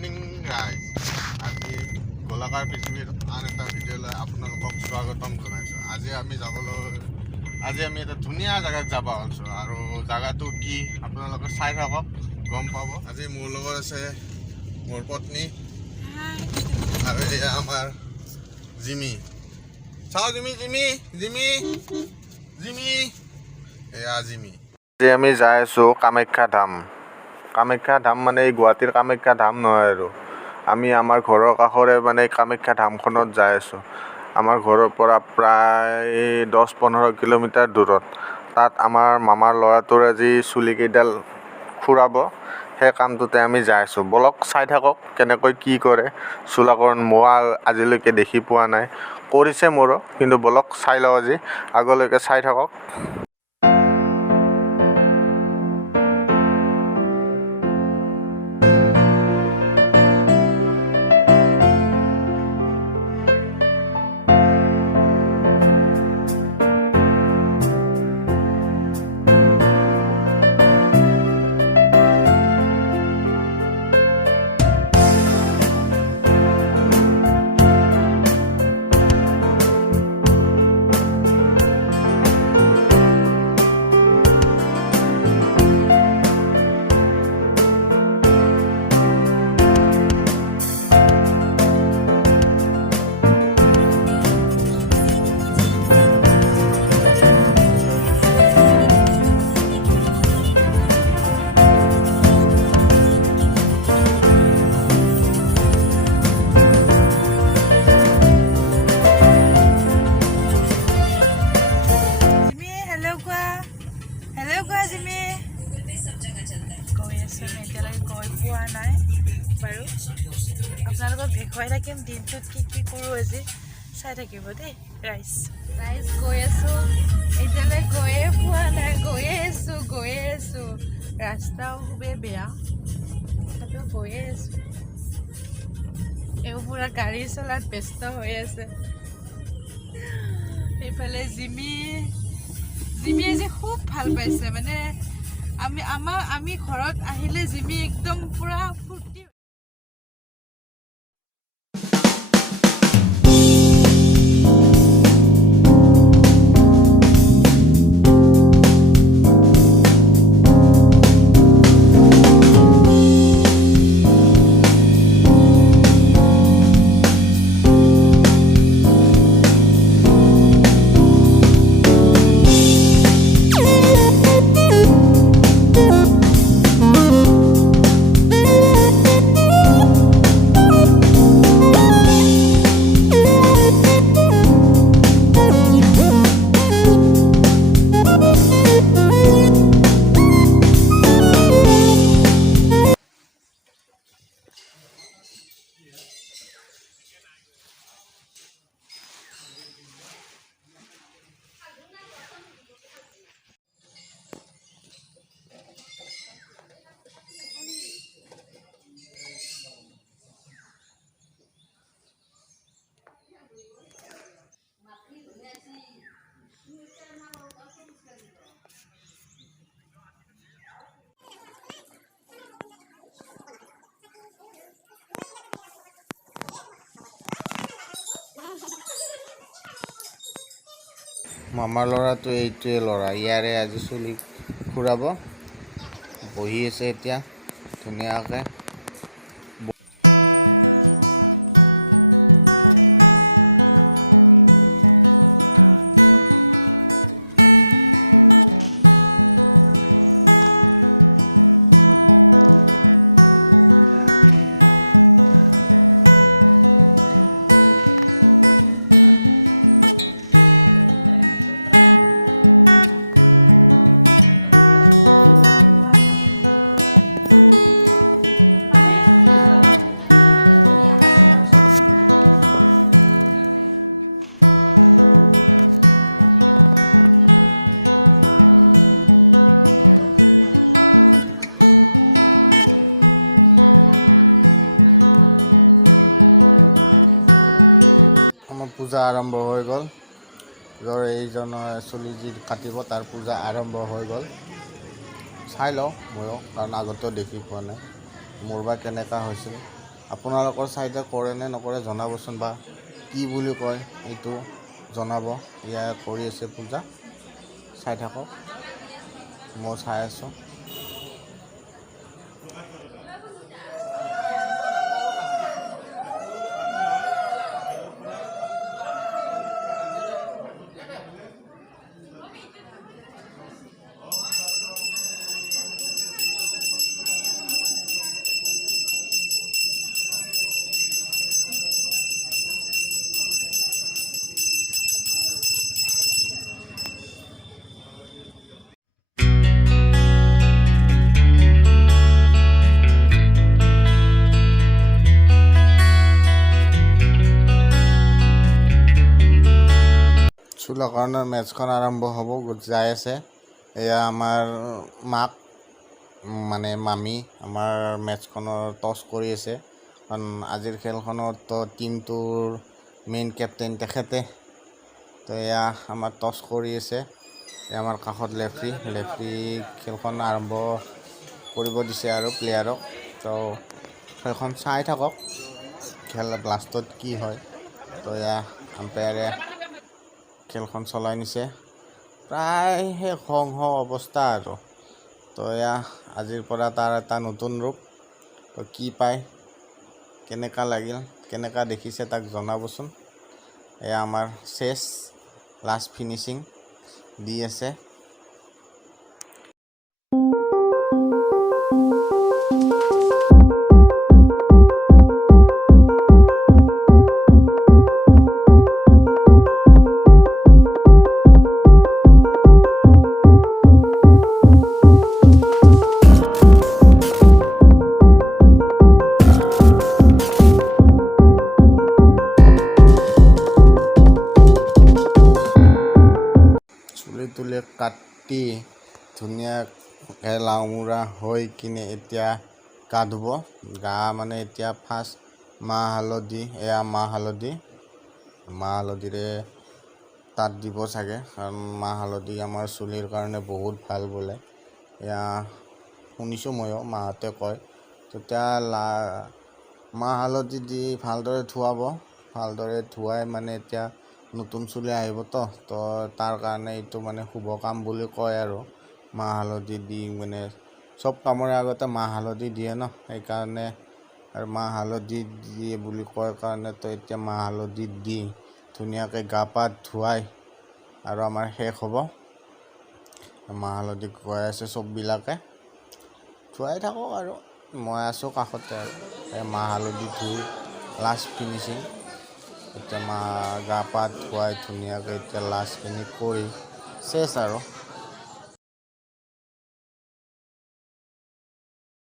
Morning guys আজি গোলাকাৰ পৃথিৱীৰ আন এটা ভিডিঅ'লৈ আপোনালোকক স্বাগতম জনাইছোঁ। আজি আমি এটা ধুনীয়া জেগাত যাব ওলাইছোঁ আৰু জেগাটো কি আপোনালোকে চাই থাকক, গম পাব। আজি মোৰ লগত আছে মোৰ পত্নী আৰু এয়া আমাৰ জিমি। চাওঁ জিমি জিমি জিমি জিমি এয়া জিমি। আজি আমি যাই আছোঁ কামাখ্যা ধাম। কামাখ্যা ধাম মানে এই গুৱাহাটীৰ কামাখ্যা ধাম নহয় আৰু আমি আমাৰ ঘৰৰ কাষৰে মানে কামাখ্যা ধামখনত যাই আছোঁ। আমাৰ ঘৰৰ পৰা প্ৰায় 10-15 কিলোমিটাৰ দূৰত। তাত আমাৰ মামাৰ ল'ৰাটোৰ আজি চুলিকেইডাল খুৰাব, সেই কামটোতে আমি যাই আছোঁ। বলক চাই থাকক কেনেকৈ কি কৰে চুলাকৰণ। মই আজিলৈকে দেখি পোৱা নাই, কৰিছে মোৰো, কিন্তু বলক চাই লওঁ আজি, আগলৈকে চাই থাকক। আপোনালোকক দেখুৱাই থাকিম দিনটোত কি কৰোঁ আজি, চাই থাকিব দেই। ৰাইজ গৈ আছোঁ, এতিয়ালৈ গৈয়ে পোৱা নাই, গৈয়ে আছোঁ। ৰাস্তাও খুবেই বেয়া, তথাপিও গৈয়ে আছোঁ। এওঁ পুৰা গাড়ী চলাত ব্যস্ত হৈ আছে। এইফালে জিমি আজি খুব ভাল পাইছে, মানে আমি ঘৰত আহিলে জিমি একদম পুৰা ফূৰ্তি। মামাৰ ল'ৰাটো এইটোৱে ল'ৰা, ইয়াৰে আজি চুলি খুৰাব। বহি আছে এতিয়া ধুনীয়াকৈ। পূজা আৰম্ভ হৈ গ'ল। এইজনৰ চুলি যি কাটিব তাৰ পূজা আৰম্ভ হৈ গ'ল। চাই লওঁ ময়ো, কাৰণ আগতেও দেখি পোৱা নাই মোৰ বা কেনেকুৱা হৈছিল। আপোনালোকৰ চাইডে কৰে নে নকৰে জনাবচোন, বা কি বুলি কয় এইটো জনাব। ইয়াত কৰি আছে পূজা, চাই থাকক, মই চাই আছোঁ। চুলাকৰণৰ মেটচখন আৰম্ভ হ'ব যাই আছে। এয়া আমাৰ মাক মানে মামী আমাৰ মেটচখনৰ টছ কৰি আছে, কাৰণ আজিৰ খেলখনত টিমটোৰ মেইন কেপ্টেইন তেখেতে। তো এয়া আমাৰ টছ কৰি আছে, আমাৰ কাষত লেফ্ৰি খেলখন আৰম্ভ কৰিব দিছে আৰু প্লেয়াৰক। তো খেলখন চাই থাকক, খেল লাষ্টত কি হয়। তো এয়া আম্পায়াৰে খেলখন চলাই নিছে, প্ৰায় শেষ হওঁ অৱস্থা আৰু। তো এয়া আজিৰ পৰা তাৰ এটা নতুন ৰূপ। তো কি পায়, কেনেকুৱা লাগিল, কেনেকুৱা দেখিছে তাক জনাবচোন। এয়া আমাৰ চেছ লাষ্ট ফিনিচিং দি আছে। তুলি কাটি ধুনীয়াকৈ লাওমূৰা হৈ কিনে এতিয়া গা ধুব। গা মানে এতিয়া ফাৰ্ষ্ট মাহ হালধি, এয়া মাহ হালধিৰে তাত দিব চাগে, কাৰণ মাহ হালধি আমাৰ চুলিৰ কাৰণে বহুত ভাল বোলে। এয়া শুনিছোঁ ময়ো, মাহঁতে কয়। তেতিয়া মাহ হালধি দি ভালদৰে ধুৱাব, ভালদৰে ধুৱাই মানে এতিয়া নতুন চুলি আহিবতো, তো তাৰ কাৰণে এইটো মানে শুভ কাম বুলি কয় আৰু। মাহ হালধি দি মানে চব কামৰে আগতে মাহ হালধি দিয়ে ন, সেইকাৰণে আৰু মাহ হালধি দিয়ে বুলি কয় কাৰণে তো এতিয়া মাহ হালধি দি ধুনীয়াকৈ গা পা ধুৱাই আৰু আমাৰ শেষ হ'ব। মাহ হালধি খুৱাই আছে চববিলাকে, ধুৱাই থাকক আৰু মই আছোঁ কাষতে আৰু। মাহ হালধি ধুই লাষ্ট ফিনিচিং, এতিয়া গা পা ধুৱাই ধুনীয়াকৈ এতিয়া লাষ্টখিনি কৰি চেছ আৰু।